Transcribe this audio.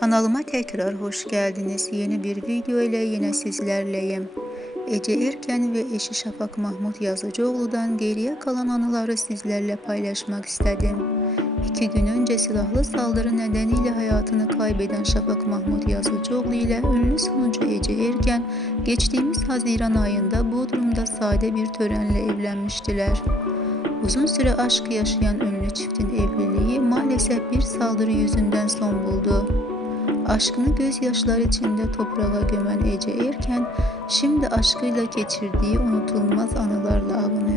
Kanalıma tekrar hoş geldiniz. Yeni bir video ile yine sizlerleyim. Ece Erken ve eşi Şafak Mahmut Yazıcıoğlu'dan geriye kalan anıları sizlerle paylaşmak istedim. İki gün önce silahlı saldırı nedeniyle hayatını kaybeden Şafak Mahmut Yazıcıoğlu ile ünlü sunucu Ece Erken geçtiğimiz Haziran ayında Bodrum'da sade bir törenle evlenmiştiler. Uzun süre aşk yaşayan ünlü çiftin evliliği maalesef bir saldırı yüzünden son buldu. Aşkını gözyaşları içinde toprağa gömen Ece Erken, şimdi aşkıyla geçirdiği unutulmaz anılarla rahmet